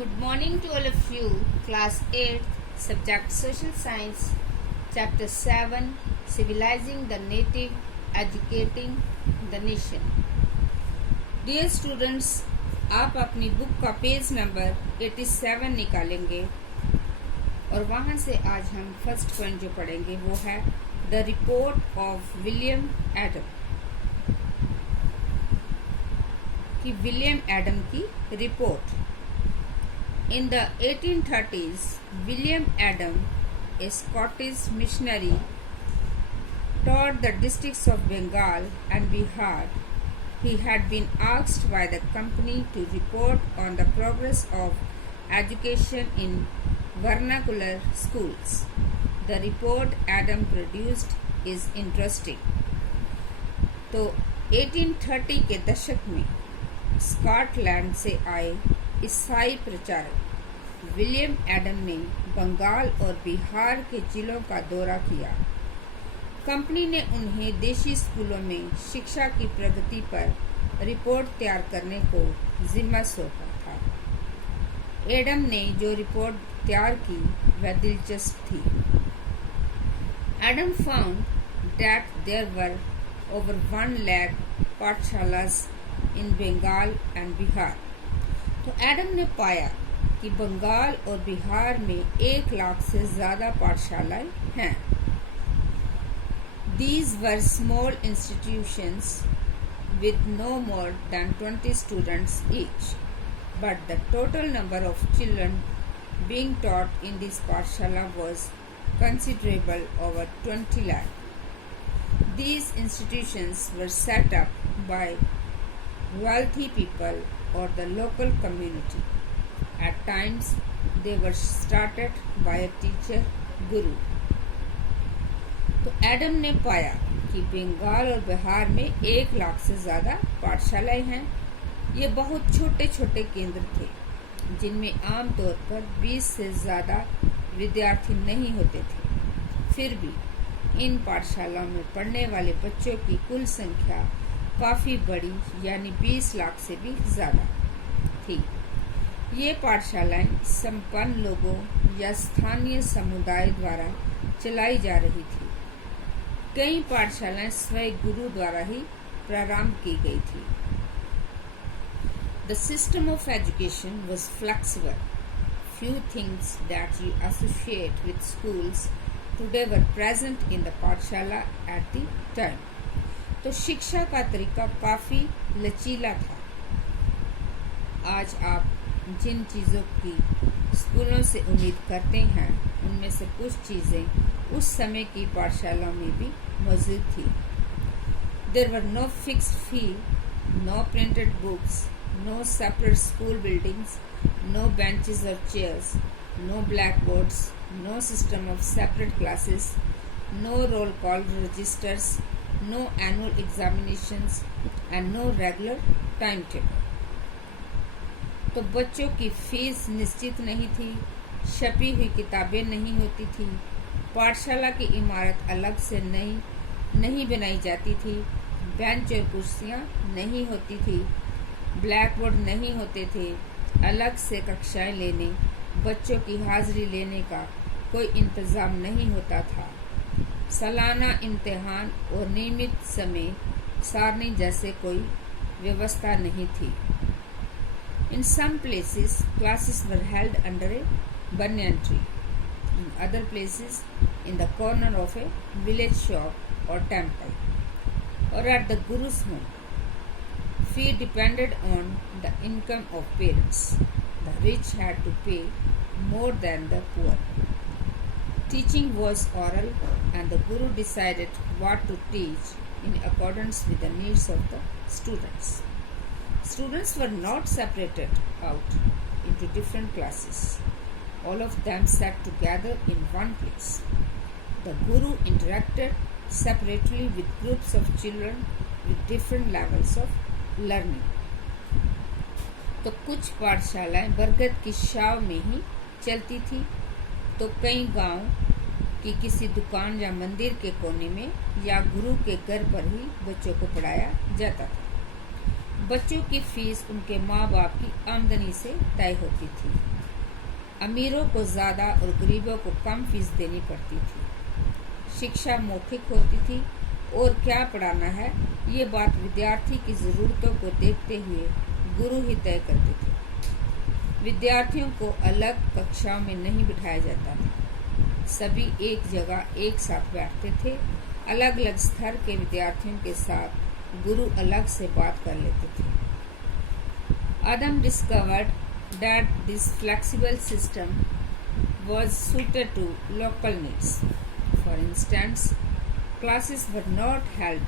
Good morning to all of you, Class 8, Subject Social Science, Chapter 7, Civilizing the Native, Educating the Nation. Dear students, आप अपनी book का page number 87 निकालेंगे और वहाँ से आज हम फर्स्ट पॉइंट जो पढ़ेंगे वो है the report of William Adam, कि विलियम एडम की report. In the 1830s, William Adam, a Scottish missionary, taught the districts of Bengal and Bihar. He had been asked by the company to report on the progress of education in vernacular schools. The report Adam produced is interesting. तो 1830 के दशक में Scotland से आए ईसाई प्रचारक William Adam ने बंगाल और बिहार के जिलों का दौरा किया. कंपनी ने उन्हें देशी स्कूलों में शिक्षा की प्रगति पर रिपोर्ट तैयार करने को जिम्मा सौंपा था. एडम ने जो रिपोर्ट तैयार की वह दिलचस्प थी. Adam found that there were over 1 lakh pathshalas in Bengal and Bihar. तो एडम ने पाया कि बंगाल और बिहार में 1 लाख से ज्यादा पाठशालाएं हैं. These were small institutions with no more than 20 students each, but the total number of children being taught in this pathshala was considerable, over 20 lakh. These institutions were set up by wealthy people or the local community. At times, they were started by a teacher guru. तो Adam ने पाया कि बंगाल और बिहार में 1 लाख से ज्यादा पाठशालाएं हैं. ये बहुत छोटे छोटे केंद्र थे जिनमें आमतौर पर 20 से ज्यादा विद्यार्थी नहीं होते थे. फिर भी इन पाठशालाओं में पढ़ने वाले बच्चों की कुल संख्या काफी बड़ी, यानी 20 लाख से भी ज्यादा थी. ये पाठशालाएं संपन्न लोगों या स्थानीय समुदाय द्वारा चलाई जा रही थी. कई पाठशालाएं स्वयं गुरु द्वारा ही प्रारंभ की गई थी. The system of education was flexible. Few things that you associate with schools today were present in the पाठशाला at the time. तो शिक्षा का तरीका काफी लचीला था. आज आप जिन चीजों की स्कूलों से उम्मीद करते हैं उनमें से कुछ चीजें उस समय की पाठशालाओं में भी मौजूद थी. There were no fixed fee, no printed books, no separate school buildings, no benches or chairs, no blackboards, no system of separate classes, no roll call registers, no annual examinations and no regular timetable. तो बच्चों की fees निश्चित नहीं थी, छपी हुई किताबें नहीं होती थी, पाठशाला की इमारत अलग से नहीं बनाई जाती थी, बेंच और कुर्सियां नहीं होती थी, ब्लैक बोर्ड नहीं होते थे, अलग से कक्षाएं लेने, बच्चों की हाजिरी लेने का कोई इंतजाम नहीं होता था. सालाना इम्तिहान और नियमित समय सारणी जैसे कोई व्यवस्था नहीं थी. In some places, classes were held under a banyan tree. In other places, in the corner of a village shop or temple, or at the guru's home. Fee depended on the income of parents. The rich had to pay more than the poor. Teaching was oral, and the guru decided what to teach in accordance with the needs of the students. Students were not separated out into different classes. All of them sat together in one place. The guru interacted separately with groups of children with different levels of learning. तो कुछ पाठशालाएं बरगद की छांव में ही चलती थी, तो कई गांव की किसी दुकान या मंदिर के कोने में या गुरु के घर पर ही बच्चों को पढ़ाया जाता था. बच्चों की फीस उनके माँ बाप की आमदनी से तय होती थी। अमीरों को ज़्यादा और गरीबों को कम फीस देनी पड़ती थी। शिक्षा मौखिक होती थी और क्या पढ़ाना है ये बात विद्यार्थी की ज़रूरतों को देखते हुए गुरु ही तय करते थे। विद्यार्थियों को अलग कक्षाओं में नहीं बिठाया जाता था। सभी एक जगह एक साथ बैठते थे। अलग अलग स्तर के विद्यार्थियों के साथ गुरु अलग से बात कर लेते थे। Adam discovered that this flexible system was suited to local needs. For instance, classes were not held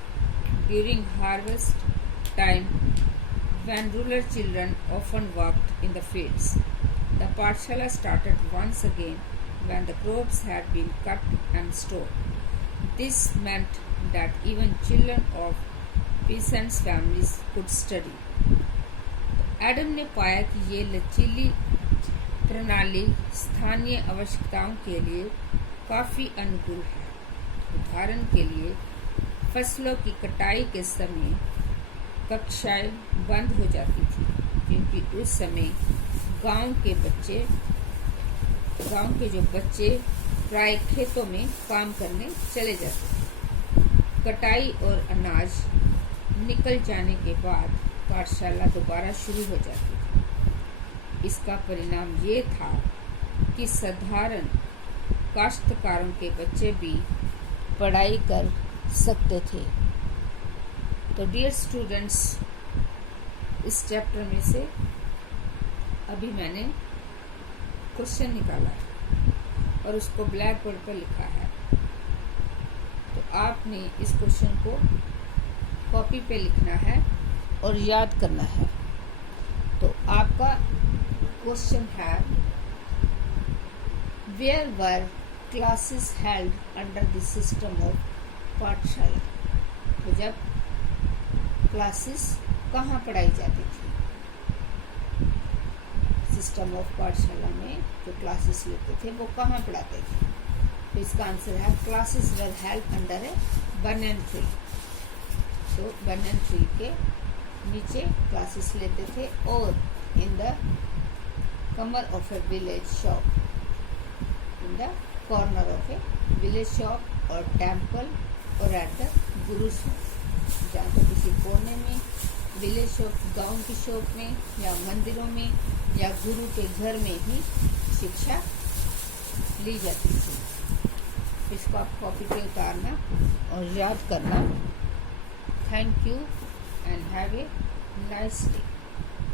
during harvest time when rural children often worked in the fields. The Pathshala started once again when the crops had been cut and stored. This meant that even children of peasants' families could study. Adam ने पाया कि ये लचीली प्रणाली स्थानीय आवश्यकताओं के लिए काफ़ी अनुकूल है। उदाहरण के लिए फसलों की कटाई के समय कक्षाएं बंद हो जाती थी क्योंकि उस समय गांव के जो बच्चे प्राय खेतों में काम करने चले जाते थे। कटाई और अनाज निकल जाने के बाद पाठशाला दोबारा शुरू हो जाती थी। इसका परिणाम ये था कि साधारण काश्तकारों के बच्चे भी पढ़ाई कर सकते थे। तो डियर स्टूडेंट्स, इस चैप्टर में से अभी मैंने क्वेश्चन निकाला है और उसको ब्लैक बोर्ड पर लिखा है। तो आपने इस क्वेश्चन को कॉपी पे लिखना है और याद करना है। तो आपका क्वेश्चन है, where were classes held under the system of पाठशाला। तो जब क्लासेस कहाँ पढ़ाई जाती थी? सिस्टम ऑफ पाठशाला में जो क्लासेस लेते थे वो कहाँ पढ़ाते थे? तो इसका आंसर है क्लासेस वर हेल्ड अंडर ए बनन ट्री। तो बनन ट्री के नीचे क्लासेस लेते थे और in the Qamar of A village shop, in the corner of A village shop और टेम्पल और एट द गुरु शॉप, जहाँ तो किसी कोने में विलेज शॉप, गांव की शॉप में या मंदिरों में या गुरु के घर में ही शिक्षा ली जाती थी। इसको आप कॉपी पे उतारना और याद करना। Thank you and have a nice day.